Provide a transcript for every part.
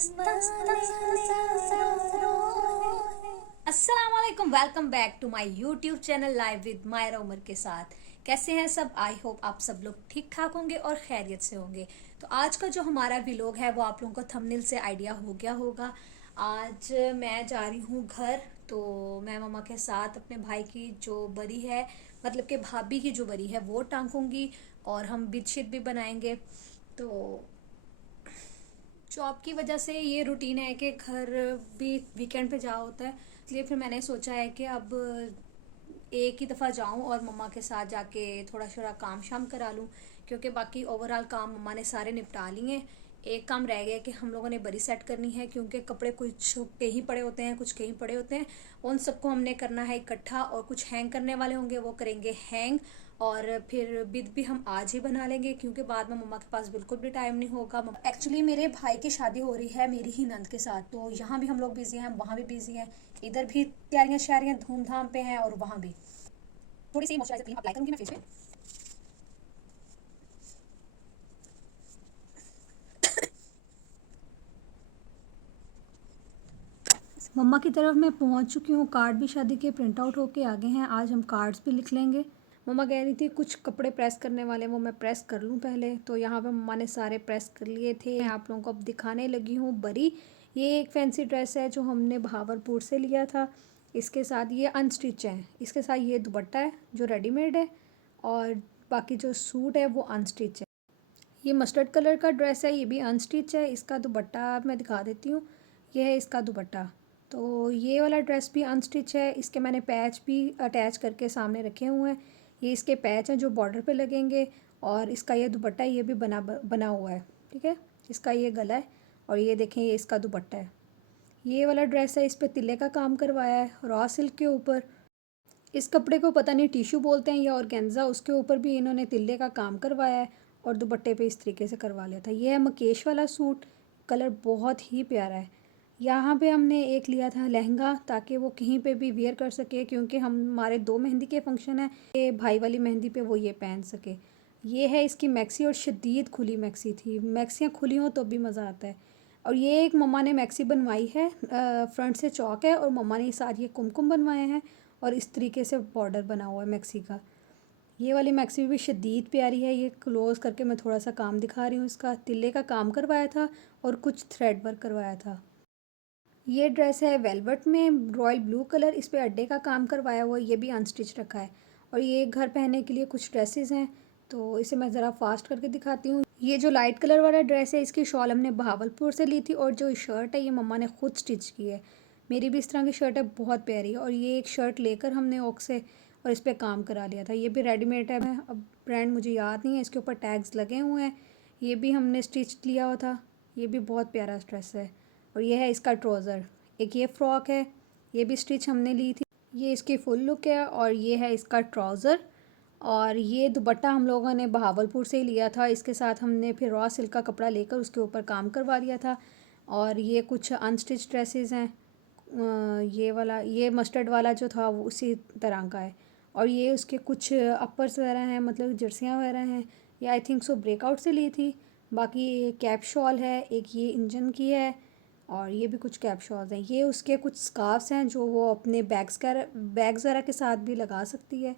अस्सलाम वालेकुम, welcome back to my YouTube channel live with Myra Umar के साथ। कैसे हैं सब? आई होप आप सब लोग ठीक ठाक होंगे और खैरियत से होंगे। तो आज का जो हमारा व्लॉग है वो आप लोगों को थंबनेल से आइडिया हो गया होगा। आज मैं जा रही हूँ घर, तो मैं मम्मा के साथ अपने भाई की जो बरी है, मतलब कि भाभी की जो बरी है वो टांगूंगी और हम बेडशीट भी बनाएंगे। तो जॉब की वजह से ये रूटीन है कि घर भी वीकेंड पे जा होता है, इसलिए फिर मैंने सोचा है कि अब एक ही दफ़ा जाऊं और मम्मा के साथ जाके थोड़ा थोड़ा काम शाम करा लूं, क्योंकि बाकी ओवरऑल काम मम्मा ने सारे निपटा लिए। एक काम रह गया कि हम लोगों ने बरी सेट करनी है, क्योंकि कपड़े कुछ कहीं पड़े होते हैं, कुछ कहीं पड़े होते हैं। उन सबको हमने करना है इकट्ठा, और कुछ हैंग करने वाले होंगे वो करेंगे हैंग। और फिर बिद भी हम आज ही बना लेंगे, क्योंकि बाद में मम्मा के पास बिल्कुल भी टाइम नहीं होगा। एक्चुअली मेरे भाई की शादी हो रही है मेरी ही नंद के साथ, तो यहाँ भी हम लोग बिजी हैं, वहाँ भी बिजी हैं, इधर भी तैयारियां शायरियां धूमधाम पे हैं, और वहाँ भी थोड़ी सी मॉइस्चराइजर क्रीम अप्लाई करूंगी मैं फेस पे। मम्मा की तरफ मैं पहुंच चुकी हूँ। कार्ड भी शादी के प्रिंट आउट होके आ गए हैं। आज हम कार्ड्स भी लिख लेंगे। मम्मा कह रही थी कुछ कपड़े प्रेस करने वाले, वो मैं प्रेस कर लूँ पहले। तो यहाँ पे मम्मा ने सारे प्रेस कर लिए थे। मैं आप लोगों को अब दिखाने लगी हूँ बरी। ये एक फैंसी ड्रेस है जो हमने भावलपुर से लिया था। इसके साथ ये अनस्टिच है, इसके साथ ये दुपट्टा है जो रेडीमेड है, और बाकी जो सूट है वो अनस्टिच है। ये मस्टर्ड कलर का ड्रेस है, ये भी अनस्टिच है। इसका दुपट्टा मैं दिखा देती हूँ, ये है इसका दुपट्टा। तो ये वाला ड्रेस भी अनस्टिच है। इसके मैंने पैच भी अटैच करके सामने रखे हुए हैं। ये इसके पैच हैं जो बॉर्डर पे लगेंगे, और इसका ये दुपट्टा ये भी बना हुआ है। ठीक है, इसका ये गला है, और ये देखें ये इसका दुपट्टा है। ये वाला ड्रेस है, इस पर तिल्ले का काम करवाया है रॉ सिल्क के ऊपर। इस कपड़े को पता नहीं टिश्यू बोलते हैं या ऑर्गेन्जा, उसके ऊपर भी इन्होंने तिल्ले का काम करवाया है, और दुपट्टे पे इस तरीके से करवा लिया था। ये है मकेश वाला सूट, कलर बहुत ही प्यारा है। यहाँ पे हमने एक लिया था लहंगा, ताकि वो कहीं पे भी वेयर कर सके, क्योंकि हमारे 2 मेहंदी के फंक्शन है, ये भाई वाली मेहंदी पे वो ये पहन सके। ये है इसकी मैक्सी, और शदीद खुली मैक्सी थी। मैक्सियाँ खुली हों तो भी मज़ा आता है। और ये एक मम्मा ने मैक्सी बनवाई है, फ्रंट से चौक है, और मम्मा ने साथ ये कुमकुम बनवाए हैं, और इस तरीके से बॉर्डर बना हुआ है मैक्सी का। ये वाली मैक्सी भी शदीद प्यारी है। ये क्लोज करके मैं थोड़ा सा काम दिखा रही हूँ। इसका तिल्ले का काम करवाया था और कुछ थ्रेड वर्क करवाया था। ये ड्रेस है वेलवेट में, रॉयल ब्लू कलर, इस पर अड्डे का काम करवाया हुआ है, ये भी अनस्टिच रखा है। और ये घर पहनने के लिए कुछ ड्रेसेस हैं, तो इसे मैं ज़रा फास्ट करके दिखाती हूँ। ये जो लाइट कलर वाला ड्रेस है, इसकी शॉल हमने बहावलपुर से ली थी, और जो शर्ट है ये मम्मा ने खुद स्टिच की है। मेरी भी इस तरह की शर्ट है, बहुत प्यारी है। और ये एक शर्ट लेकर हमने ओक से और इस पर काम करा लिया था। ये भी रेडीमेड है, अब ब्रांड मुझे याद नहीं है, इसके ऊपर टैग्स लगे हुए हैं। ये भी हमने स्टिच लिया हुआ था। ये भी बहुत प्यारा ड्रेस है। और ये है इसका ट्राउज़र। एक ये फ्रॉक है, ये भी स्टिच हमने ली थी। ये इसकी फुल लुक है, और ये है इसका ट्राउज़र। और ये दुपट्टा हम लोगों ने बहावलपुर से ही लिया था। इसके साथ हमने फिर रॉ सिल्क का कपड़ा लेकर उसके ऊपर काम करवा लिया था। और ये कुछ अनस्टिच ड्रेसेस हैं। ये वाला, ये मस्टर्ड वाला जो था वो उसी तरह का है। और ये उसके कुछ अपर्स वगैरह हैं, मतलब जर्सियाँ वगैरह हैं। ये आई थिंक सो ब्रेकआउट से ली थी। बाकी ये कैप शॉल है, एक ये इंजन की है, और ये भी कुछ कैप शॉल्स हैं। ये उसके कुछ स्कार्फ्स हैं जो वो अपने बैग्स वगैरह के साथ भी लगा सकती है।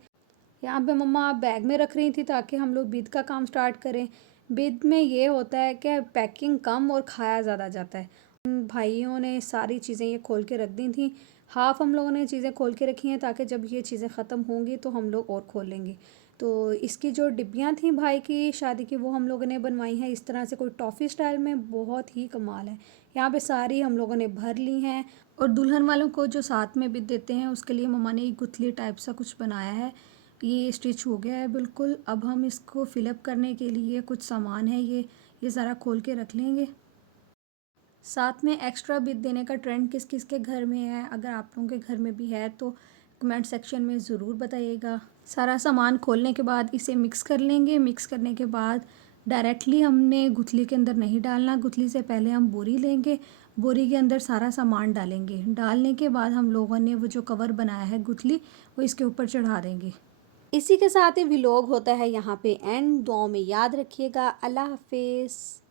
यहाँ पे मम्मा बैग में रख रही थी ताकि हम लोग बीद का काम स्टार्ट करें। बीद में ये होता है कि पैकिंग कम और खाया ज़्यादा जाता है। भाइयों ने सारी चीज़ें ये खोल के रख दी थी। हाफ़ हम लोगों ने चीज़ें खोल के रखी हैं, ताकि जब ये चीज़ें ख़त्म होंगी तो हम लोग और खोल लेंगे। तो इसकी जो डिब्बियाँ थी भाई की शादी की, वो हम लोगों ने बनवाई हैं इस तरह से, कोई टॉफ़ी स्टाइल में, बहुत ही कमाल है। यहाँ पे सारी हम लोगों ने भर ली हैं। और दुल्हन वालों को जो साथ में बिद देते हैं, उसके लिए मम्मा ने एक गुथली टाइप सा कुछ बनाया है। ये स्टिच हो गया है बिल्कुल। अब हम इसको फिलअप करने के लिए कुछ सामान है, ये ज़रा खोल के रख लेंगे। साथ में एक्स्ट्रा बिद देने का ट्रेंड किस किस के घर में है, अगर आप लोगों के घर में भी है तो कमेंट सेक्शन में ज़रूर बताइएगा। सारा सामान खोलने के बाद इसे मिक्स कर लेंगे। मिक्स करने के बाद डायरेक्टली हमने गुथली के अंदर नहीं डालना, गुथली से पहले हम बोरी लेंगे, बोरी के अंदर सारा सामान डालेंगे। डालने के बाद हम लोगों ने वो जो कवर बनाया है गुथली, वो इसके ऊपर चढ़ा देंगे। इसी के साथ ही व्लॉग होता है यहाँ पे एंड। दुआओं में याद रखिएगा। अल्लाह हाफिज़।